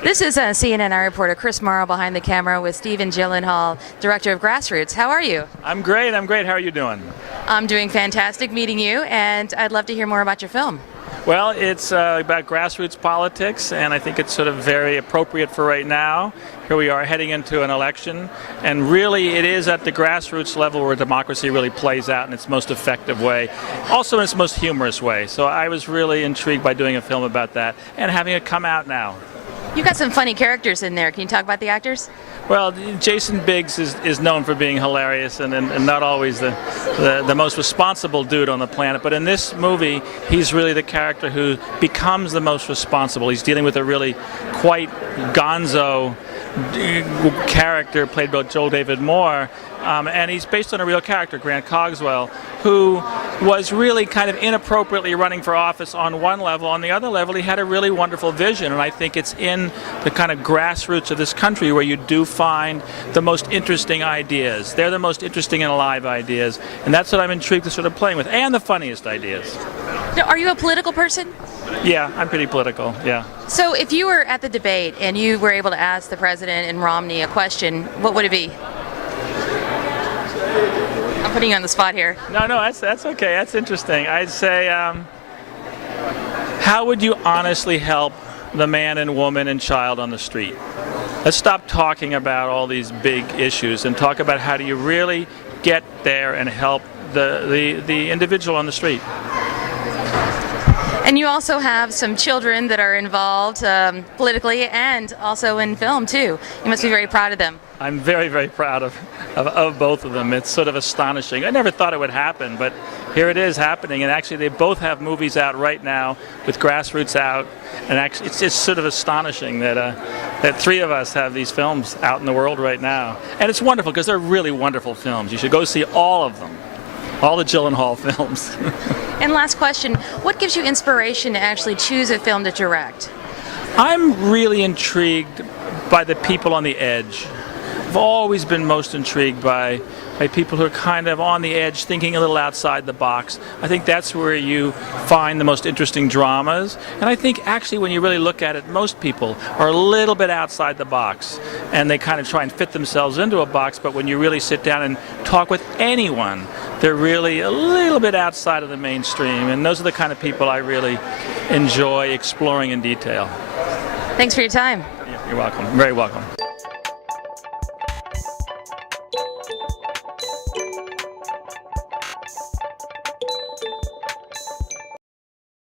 This is CNN reporter Chris Morrow behind the camera with Stephen Gyllenhaal, director of Grassroots. How are you? I'm great. How are you doing? I'm doing fantastic meeting you, and I'd love to hear more about your film. Well, it's about grassroots politics, and I think it's sort of very appropriate for right now. Here we are heading into an election, and really it is at the grassroots level where democracy really plays out in its most effective way, also in its most humorous way. So I was really intrigued by doing a film about that and having it come out now. You've got some funny characters in there. Can you talk about the actors? Well, Jason Biggs is known for being hilarious and not always the most responsible dude on the planet. But in this movie, he's really the character who becomes the most responsible. He's dealing with a really quite gonzo character played by Joel David Moore, and he's based on a real character, Grant Cogswell, who was really kind of inappropriately running for office on one level. On the other level, he had a really wonderful vision, and I think it's in the kind of grassroots of this country where you do find the most interesting ideas. They're the most interesting and alive ideas, and that's what I'm intrigued to sort of playing with, and the funniest ideas. Now, are you a political person? Yeah, I'm pretty political, yeah. So if you were at the debate and you were able to ask the president and Romney a question, what would it be? I'm putting you on the spot here. No, that's okay. That's interesting. I'd say, how would you honestly help the man and woman and child on the street? Let's stop talking about all these big issues and talk about how do you really get there and help the individual on the street. And you also have some children that are involved politically and also in film too. You must be very proud of them. I'm very, very proud of both of them. It's sort of astonishing. I never thought it would happen, but here it is happening. And actually, they both have movies out right now with Grassroots out. And actually, it's just sort of astonishing that three of us have these films out in the world right now. And it's wonderful because they're really wonderful films. You should go see all of them. All the Gyllenhaal films. And last question, what gives you inspiration to actually choose a film to direct? I'm really intrigued by the people on the edge. I've always been most intrigued by people who are kind of on the edge, thinking a little outside the box. I think that's where you find the most interesting dramas. And I think actually when you really look at it, most people are a little bit outside the box. And they kind of try and fit themselves into a box, but when you really sit down and talk with anyone, they're really a little bit outside of the mainstream. And those are the kind of people I really enjoy exploring in detail. Thanks for your time. You're welcome. Very welcome.